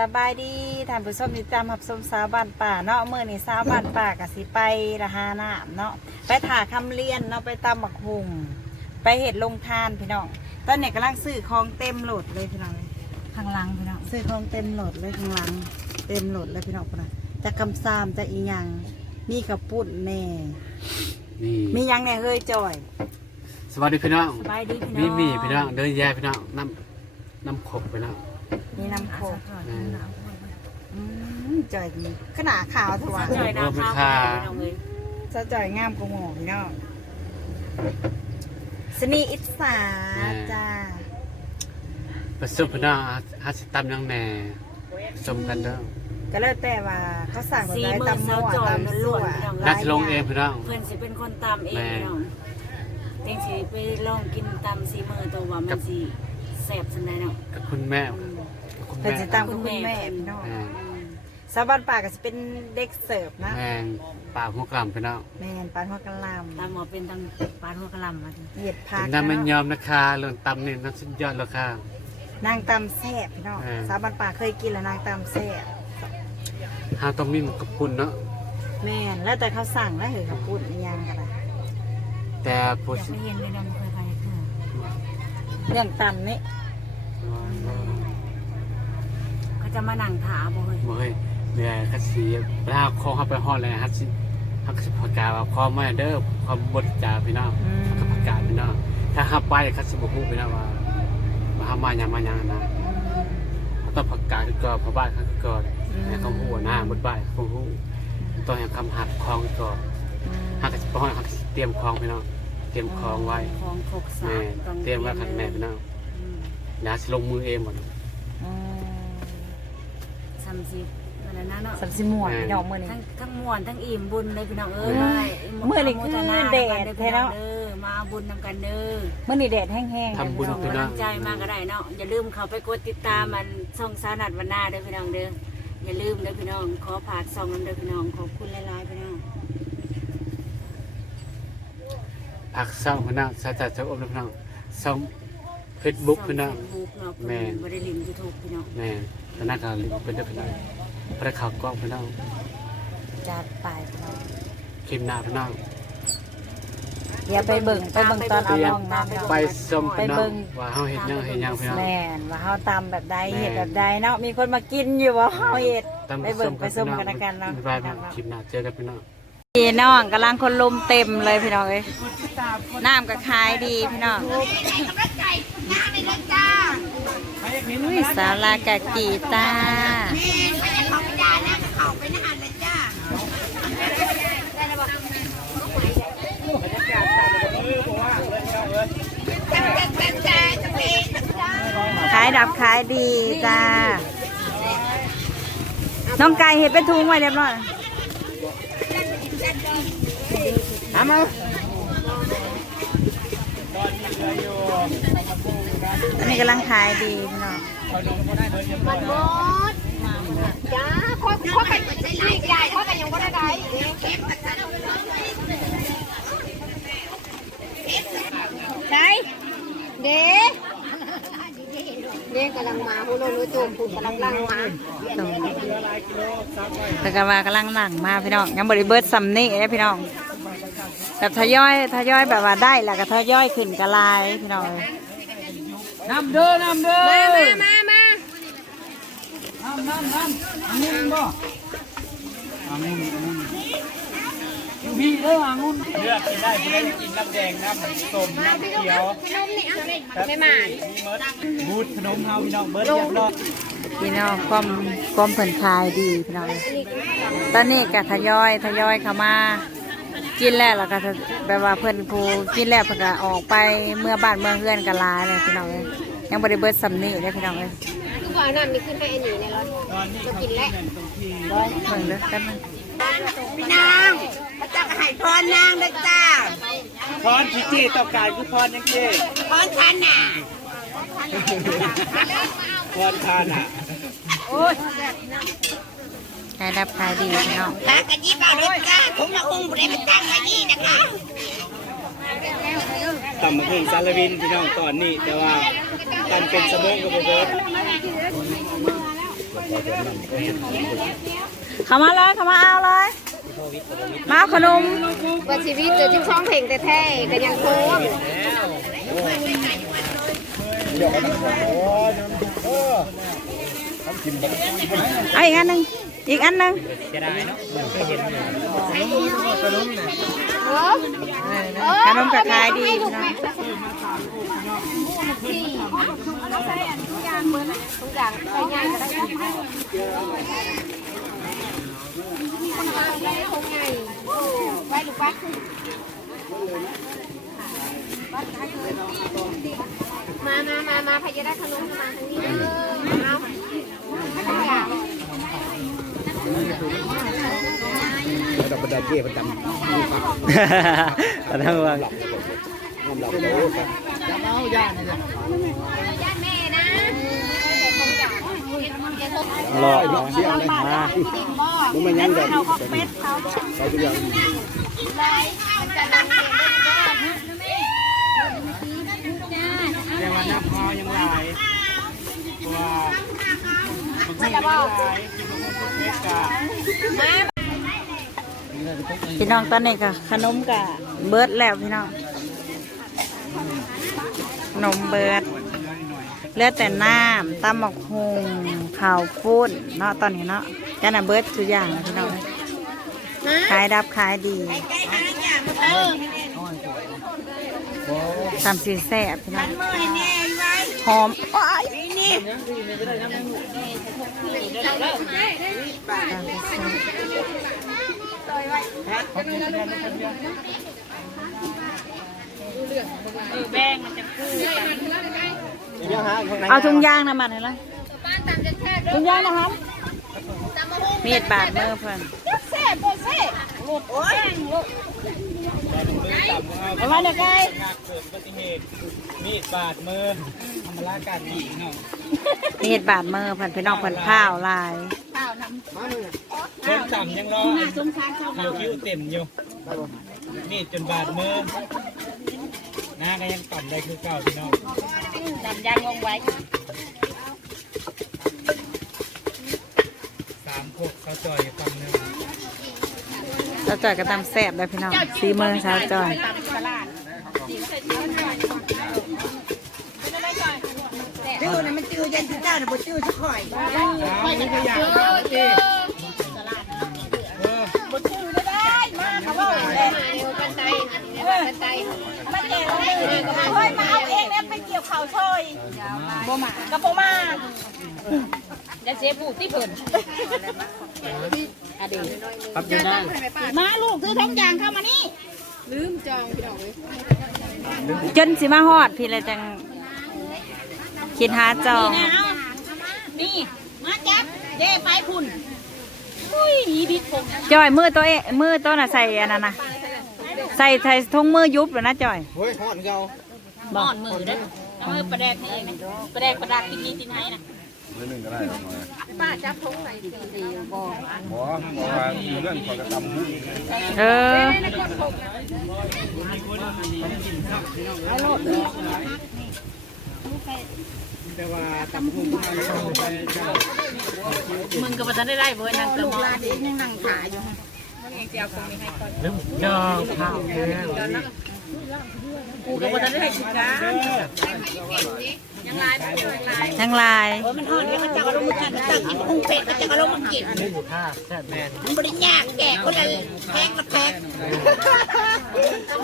สบายดีท่านผู้ชมติดตามรับชมสาวบ้านป่าเนาะเมื่อนี้สาวบ้านป่าก็สิไปละหาน้ำเนาะไปถ่าคำเลียนเนาะไปตำบักหุงไปเห็ดลงทานพี่น้องตอนนี้กำลังซื้อของเต็มโหลดเลยพี่น้องข้างหลังพี่น้องซื้อของเต็มโหลดเลยข้างหลัง เต็มโหลดเลยพี่น้องพุ่นนะจะคำซามจะอีหยังมีกระปุ่นแน่นี่มีหยังแน่เฮ้ยจอยสวัสดีพี่น้องสบายดีพี่น้องมีมีพี่น้องเดินแย่พี่น้องน้ำน้ำขบพี่น้อง มีน้ำโคกแม่อืมจอยดีขนาดขาวถวายจอยน้ำขาวจะจ่อยงามกว่าหมอพี่น้องสนีอิสาจ้าประสบพี่น้องฮัสตำยังแหน่ชมกันเด้อก็แล้วแต่ว่าเขาสั่งแบบสีไหนมือตำสามั่ววจอยตำสั่วล้วนๆพี่น้องน่าจะลงเองพี่น้องเพื่อนสิเป็นคนตำเองพี่น้องเต็งสิไปลองกินตำสีมือตัวว่ามันสิแซ่บสันใดเนาะกับคุณแม่กับคุณเป็น แม่สิตามคุณแม่พี่น้องแม่สาวบ้านป่าก็จะเป็นเด็กเสิร์ฟนะแม่ปากหัวกล่ำพี่น้องแมนปานหัวกะลตำหมอเป็นตำปลาหัวกะหล่ำมาทีำเหยียดผักน้ำมันยอมนะคะเรื่องตำนี่น้ำสุดยอดแล้วค่ะ นางตำแซ่บพี่น้องเออสาวบ้านป่าเคยกินแล้วนางตำแซ่บหาต้องมีหมันกับคุณเนาะแมนแล้วแต่เขาสั่งแล้วเหรอเขาพูดอิหยังกันละแต่ผู้อยากสิไปเห็นเลยเนาะไม่เคยไปเคือเรื่องตำนี่เขา จะมานั่งถาบ่เฮ้ยเมื่อยเมื่อยคัดสีเวลาคอเข้าไปห้องเลยฮัสสิฮักสิประกาศว่าคอไม่เด้อความบริจาคพี่น้องอืมก็ประกาศพี่น้องถ้าห้าไปคัดสิบหูพี่น้องว่าว่าห้ามาอย่างมาอย่างนะต้องประกาศก่อนพระบ้านเขาก่อนให้เขาหูหน้าบดบ้านเขาหูต้องให้คำหักคลองก่อนหักสิบห้องหักสิเตรียมคลองพี่น้องเตรียมคลองไว้ของคกสาแม่บต้องเตรียมไว้ขันแม่พี่น้องอืมเดี๋ยวสิลงมือเองหมดอืม ซ้ำสินั่นน่ะนะเนาะสันสิม่วนพี่น้องมื้อนี้ ทั้งทั้งม่วนทั้งอิ่มบุญเลยพี่น้องเอ้ยอืมมามื้อนี้คือแดดเด้อแท้พี่น้เนาะองเด้อมาเอาบุญนำกันเด้อ มื้อนี้แดดแห้งๆทำบุญ ส่งพี่กำน้ลัองงใจมากก็ได้เนาะอย่าลืมเขาไปกดติดตามมันช่องสานัดวันหน้าเด้อพี่น้องเด้ออย่าลืมเด้อพี่น้องขอผากซองนั้นเด้อพี่น้องขอบคุณหลายๆพี่น้องผักเศร้าพี่น้องสาจัดจะอบพี่น้องส่งเฟซบุ๊กพี่น้องบุ๊กเนาะแม่ บ่ได้ลิงยูทูบพี่น้องแม่ พนักงานเป็นเด้อพี่น้องพระข่าวกล้องพี่น้องจัดไปพี่น้องคลิปหน้าพี่น้องเดี๋ยวไปเบิ่งไปเบิ่งตอนเอาลงน้ำพี่น้องไปส้มพี่น้ไปเบิ่องงว่าเฮาเฮ็ดหยังเฮ็ดหยังพี่น้องแม่นว่าเฮาตำแบบใดแม่นเฮ็ดแบบใดเนาะมีคนมากินอยู่บ่เฮาเฮ็ดตามไปเบิ่งไปส้มกันแล้วกันเนาะบ๊ายบายคลิปหน้าเจอกันพี่น้องพี่น้องกำลังคนลุมเต็มเลยพี่น้องเอ้ยน้ำก็ขายดีพี่น้อง อุ้ยสาวลากะกีตาขายดับขายดีจ้า น้องไก่เห็ดเป็นทุงไว้เรียบร้อยเอามา อันนี้กำลังขายดีพี่น้องจ้าข้อข้อกันลีกใหญ่ข้อกันยังบ่ได้ได้ไหนเด้เด้กำลังมาฮู้โลรู้ตุ่มผู้กำลังลังมาแต่ก็ว่ากำลังหลังมาพี่น้องยังบริเบิร์ดซัมนี่นะพี่น้อง แบบทยอยทยอยแบบว่าได้แล้วก็ทยอยขึ้นกระลายพี่น้องน้ำเด้อน้ำเด้อมามามาพี่เด้ออ่างุ่นเลือกกินได้ไม่ได้กินน้ำแดงน้ำส้มน้ำเขียวขนมนี่เอาไม่มามีเมิร์ดบูดขนมเฮาพี่น้องเบิร์ดเรียบร้อยพี่น้องความความเพิ่นขายดีพี่น้องตอนนี้ก็ทยอยทยอยเข้ามา กินแล้วแล้วก็แบบว่าเพิ่อนผู้กินแล้วเพิ่นก็ออกไปเมื่อบ้านเมืองเฮือนกันลายเลยพี่น้องเลยยังบริเบิร์ดซัมนี่เลยพี่น้องเลยทุกคนน้ำมีขึ้นไปอันนี้ในรถตอกินตรงที่เพิ่งเด้อกันนึงพี่นางพระเจ้าก็ให้พรนางด้วยจ้าพรที่เจต้องการคือพรยังเจพรขันน่ะพรทานอะขายดับขายดีพี่น้องลากระยิบเอาด้วยจ้าผมมาอุ้มบุเรมาตั้งไว้นี่นะคะต่ำมาถึงซาลาวินพี่น้องตอนนี้แต่ว่าตันเป็นสมองกับเบิร์ดเข้ามาเลยเข้ามาเอาเลยมาเอาขนมว่าชีวิตเจอที่ช่องเพลงแต่แท้ๆก็ยังโค้งเอาอีกอันหนึ่งอีกอันหนึ่งเออเออขนมกับขาย ดีให้ลูกนะแม่ที่ใส่อันทุกอย่างเหมือนทุ เอาปคงไงไปลูกไปมามามามาพายได้ขนมมาทางนี้เออเอาทุกอย่างดับบดาเก้ประจำอันนั้นว่าน้ำหลับโอ้ครับจะเอาย่านี่เลยญาติแม่นะแต่คงอยากเห็นมันจะทบรอเสียงเลยมามึงมันยังเดินเขาก็เป็ดเขาเขาทุกอย่างเลยมันจะนำเสียงได้ด้วยแต่ว่าน้ำพอยังไหลว่ามันจะบอก พี่น้องตอนนี้ก็ขนมกับเบิร์ดแล้วพี่น้องขนมเบิร์ดเลือแต่น้ำตำหมกฮุงข้าวปุ้นเนาะตอนนี้เนาะกันน่ะเบิร์ดทุกอย่างนะพี่น้องขายดับขายดีทำสีแซ่บพี่น้องหอมอ้าย เอาถุงยางนะมันเห็นไหมถุงยางนะครับมีดบาดมือเพิ่นเซ่บ่เซ่หลุดโอ้ยหลุดเอามาเดี๋ยวไกลงานเกิดอุบัติเหตุมีดบาดมือทำร้ายการดีเนาะมีดบาดมือเพิ่นพี่น้องเพิ่นผ้าวลายเพิ่มต่ำยังรอคิวคิวเต็มอยู่มีดจนบาดมือหน้าก็ยังต่ำได้คือเก่าพี่น้องดำยังงงไว้สามพวกเขาจ่อยฟังหนึ่งสาวจอยก็ตำแซ่บเลยพี่น้องสีมือสาวจอยอ้าวนี่ก็อยากเออเขาบอกเลยกันไตกันไตมาเก่งเลยเฮ้ยมาเอาเองแล้วไปเกี่ยวเขาวช่อยบ่มากระโปมาจะเสียผู้ที่เพิ่นครับยังได้มาลูกถือท้องยางเข้ามานี่ลืมจองพี่น้องเลยจนสิมาฮอดพี่เลยจัง คิดหาจองนี่มาจับเด้ไปพุ่นอุ้ยอีบิ๊กคงจอยมือตัวเองมือตัวน่ะใส่อันนั้นนะใส่ใส่ทงมือยุบแล้วนะจอยเฮ้ยหอดเงานอนมือเด้อเอามือประแดกนี่เองนะประแดกประดักที่นี่ที่ไหนน่ะมือหนึ่งก็ได้หรอกมาป้าจับทงไหนดีดีบ่บอกบอกว่าอยู่เรื่องขอกระตำหุ้นเออ แต่ว่าตำหุ่มเอาไปเจ้ามึงก็บ่ทันได้ได้เว้ยนั่งตะมอยังนั่งขาอยู่เรื่องเจ้าข้าวแห้งกูก็บ่ทันได้ได้กินกันเด้อทั้งลายมันอ่อนแล้วก็จะเอาลงมากินตักกินกุ้งเป็ดก็จะเอาลงมากินข้าวแซ่บแม่นมันบริยากแก่คนละแพงละแพง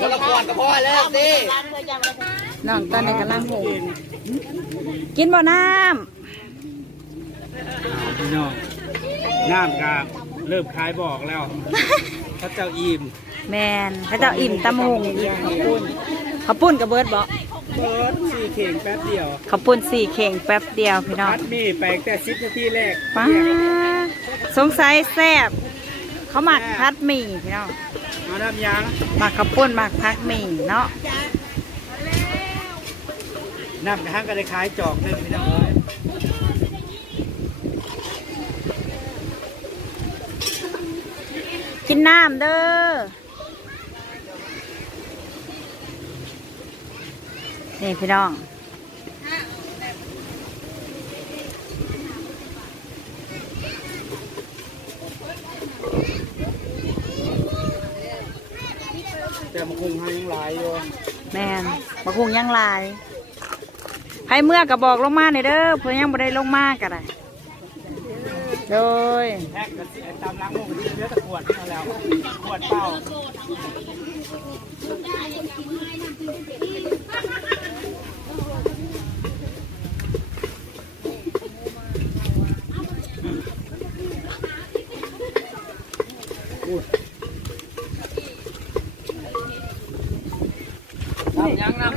คนละขวดก็พอแล้วสิน้องตอนนี้กำลังหุง กินบ่น้พี่น้องน้ำกาเริ่มคลายบอกแล้วพระเจ้าอิ่มำแมนพระเจ้าอิ่มตำหุงอีกข้าวปุ้นข้าวปุ้นกับเบิร์ดบ่เบิร์ดสี่เข่งแป๊บเดียวข้าวปุ้นสี่เข่งแป๊บเดียวพี่น้องพัดมีไปแต่สิบนาทีแรกป้าสงสัยแซ่บเขาหมักพัดหมี่พี่น้องเอาน้ำยางหมักข้าวปุ้นหมักพัดหมี่เนาะ น้ำกระทั่งก็ได้ขายจอกเล่งพี่น้องเอ้ยกินน้ำเด้อนี่พี่น้องแต่มะคุงยังหลายอยู่แม่มะคุงยังหลาย ให้เมื่อก็บอกลงมาหน่อยเด้อเพื่อยังบ่ได้ลงมาก็ได้โดยแท็กกับตามล้างมือเลือแต่ขวดนี่เอาแล้วขวดเปล่า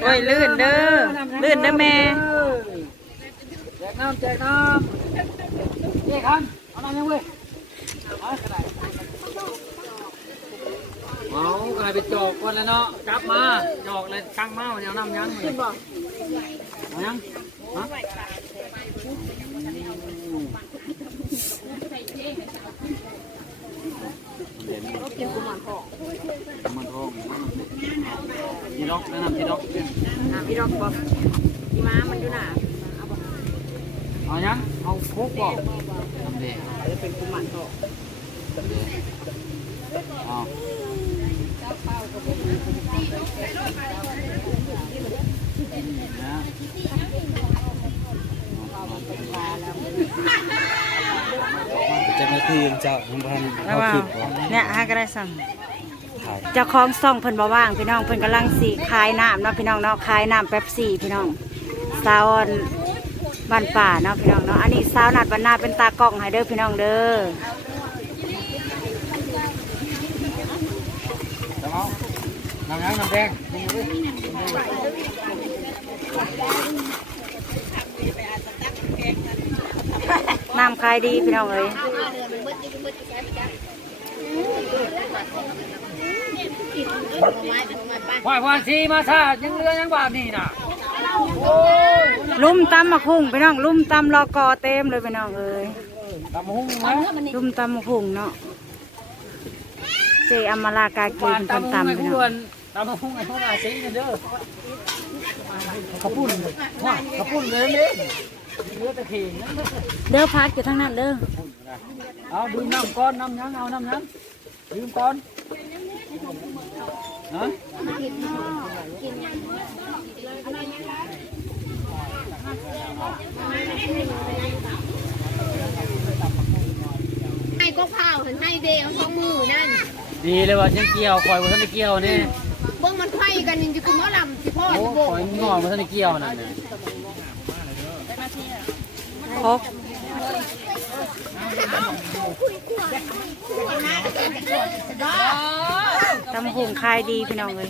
โอ้ยลื่นเด้อ ลื่นเด้อแม่แจกน้ำแจกน้ำนี่ครับเอาน้ำยังเว้ยเอากระไรเอากระไรไปจอกก่อนแล้วเนาะกลับมาจอกเลยตั้งมาเดี๋ยวน้ำยังขึ้นบ่เอายังฮะมันทองพี่ล็อกแนะนำพี่ล็อกพี่รอกบอก พี่ม้ามันอยู่หนาเอายังเอาโคกบอกทำเด็กจะเป็นกุมารทองอ๋อจะมาทีมเจ้าน้ำพันระวังเนี่ยฮะก็ได้สั่งเจ้าของซ่องเพิ่นบ่ว่างพี่น้องเพิ่นกำลังสีขายน้ำเนาะพี่น้องเนาะขายน้ำแป๊บซี่พี่น้อง สาวอันบ้านป่าเนาะพี่น้องเนาะอันนี้สาวนัดบรรณาเป็นตากล้องให้เด้อพี่น้องเด้อน้ำยังน้ำแดงน้ำขายดีพี่น้องเอ้ยควายควายซีมาท่ายังเรือยังบาทนี่น่ะ ลุ่มตำมะคุ้งพี่น้องลุ่มตำรอกอเต็มเลยพี่น้องเอ้ยตำหุ้งไหมลุ่มตำมะคุ้งเนาะเจอมรากากีควานเป็นตำคนหุ้งไอ้ตำพี่ขน้องวนตำหุ้งไอ้ขวนอาซีนี่เด้อขปุ่นว่าขปุ่นเลยนี่เรือตะเคียนเด้อพักอยู่ทั้งนั้นเด้อเอาดื่มน้ำก้อนน้ำยังเอาน้ำยังดื่มก้อนฮะ ให้ก็ข้าวเห็นให้เดเอาท้องมือนั่น ดีเลยว่าฉันเกี่ยวคอยว่าฉันได้เกี่ยวนี่เบิ่งมันไข่กันนี่จะคือหมอลำสิพ่อโอ้สิโบคอยงอว่าฉันได้เกี่ยวนั่นน่ะครบตำมะคุ้งขายดีพี่น้องเอ้ย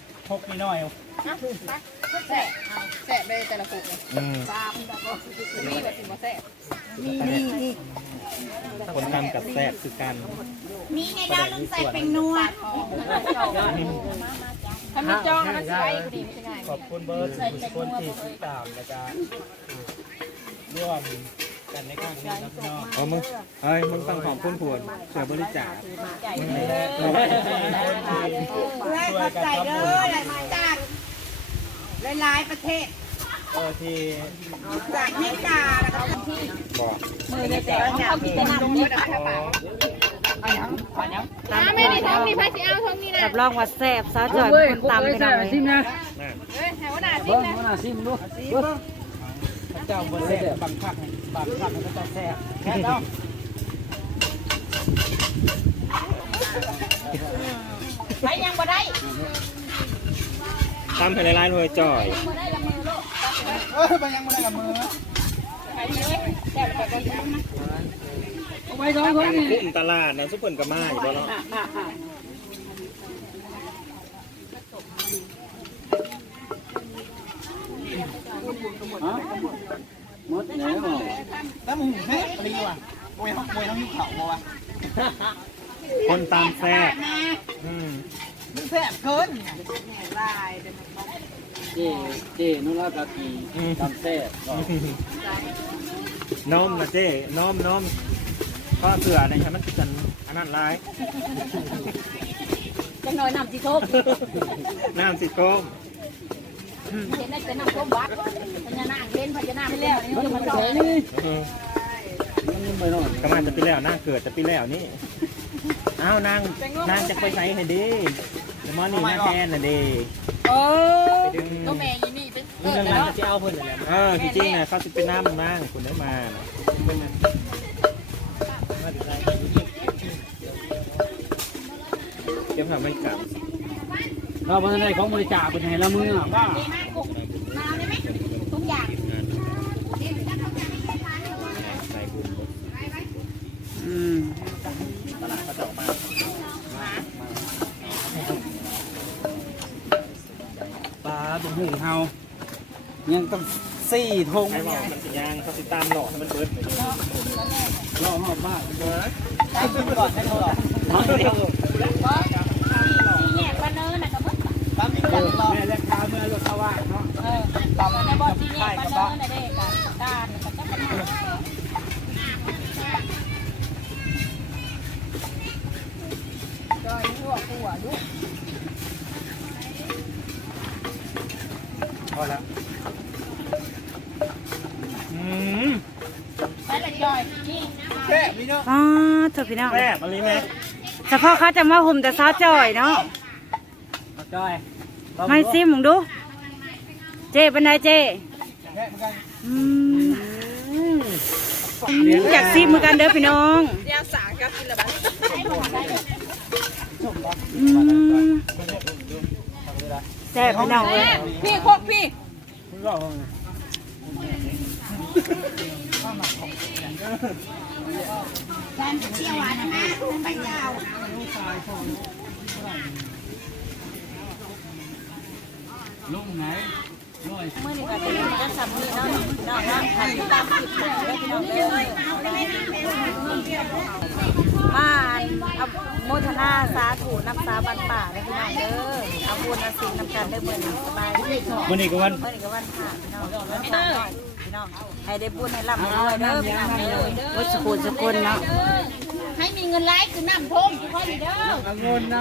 พกนิดหน่อยแสบเลยแต่ละปุกอืมมีแบบสิบ่แสบคนทำกับแซ่บคือกันมีไงดาวลุงใส่เป็นนัวถ้ามีจองมันใส่พอดีไม่ใช่ไงขอบคุณเบิร์ดทุกคนที่ติดตามและก็ร่วม กันในครั้งนี้นะพี่น้องเอามึงเอ้ยมึงฟังของพุ่นพวนเสือบริจาคขอบคุณทุกคนที่ช่วยกันทำบุญจากหลายๆประเทศเออที่จากเมกาแล้วก็ที่บอกเขาพิจารณาตรงนี้ไม่ได้ท้องมีพาสิเอาท้องนี้นะรับรองว่าแซ่บซาวจ่อยเป็นคนตำพี่น้องเอ้ยซิมนะเฮ้ยแถวหน้าสิเบิ้งมาซิมดูเบิ้งเจ้าบนแซ่บบา งพักบางพักมันก็จะแซ่บแค่เจ้าไปยังบ่ได้ตามภายในร้านรวยจ่อยเออมันยังไม่ได้กับมือเอาไว้สองคนนี่พุ่มตลาดนะซุปเปอร์กับมาอยู่บ่เนาะห มดแล้วแล้วมึงเฮ้ยปรีว่ะโอ้ยโอ้ยต้องยุ่งเข่าบ่วะคนตามแซ่บอืมมึงแซ่บเกินเจเจนุราตากีตามแซ่บน้อมนะเจน้อมน้อมก็เสือในชั้นมันติดกันอันนั้นร้ายจังหน่อยน้ำสิโทบน้ำสิโก้ม เห็นได้เป็นน้ำส้มวัดพญานาคเล่นพญานาคไปแล้วนี่มันสองนี่เออก็มันจะปีแล้วน้าเกิดจะปีแล้วนี่อ้าวนางนางจะไปใส่ให้ดีเดี๋ยวมอนี่หน้าแทนน่ะดีโอ้ไปดึงก็แม่ยี่นี่เป็นเองนั้นจะเอาเพิ่นนั่นแหละเออจริงๆนะเขาจะเป็นน้ำมันมากคุณได้มาเก็บทำไม่กลับ เราบ่ทันได้ของบริจาคเป็นให้ละมือบ้าดีมากกุ๊กมาได้ไหยาบอืมตลาดเขาจะออกมาปลาตรงหูเฮายังต้องสี่ทงใครบอมันยางเขาติดตามหลอกให้มันเบิดไปดิรอหอบ้านเบิดได้กินก่อนให้เขาหรอกที่แยกบ้านเนินน่ะ ก็เพิ่งตามนี้ก็แม่แลกค้าเมื่อรถสว่างเนาะเออต่อมาในบ่อนที่แยกบ้าเนินน่ะเด้กรการก็จะจอยหัวหัวลูกพอแล้วอืมไปละจอยนี่แค่นี้าอ๋อเถอะพี่น้องแซ่บอะไรไหมเฉพาะเขาจะมาห่มแต่ซาจ่อยเนาะ จ้อยไม่ซิมึงดู เจ๊เป็นไงเจ๊แค่เหมือนกันอืมอยากซิมเหมือนกันเด้อพี่น้องอืมแซ่บพี่น้องเลยพี่โคกพี่คุณรอว่าไง ลุงไหนร้อยเมื่อนี้ก็จะมีก็สัมมีเนาะพี่น้องนะขันที่ตามผิดหมายแล้วพี่น้องเด้อมาเอาโมทนาสาธุน้ำตาบันป่าเลยพี่น้องเด้อเอาบุญเอาสิ่งนำกันเด้อเมื่อนี้สบายดีวันนี้ก็วันเมื่อนี้ก็วันผ่าพี่น้องวันผ่าหน่อยพี่น้องให้ได้บุญให้ร่ำให้รวยเด้อพี่น้องเด้อวัดสกุลสกุลเนาะให้มีเงินไล่คือน้ำท่มทุกคนเด้อเอาเงินนำ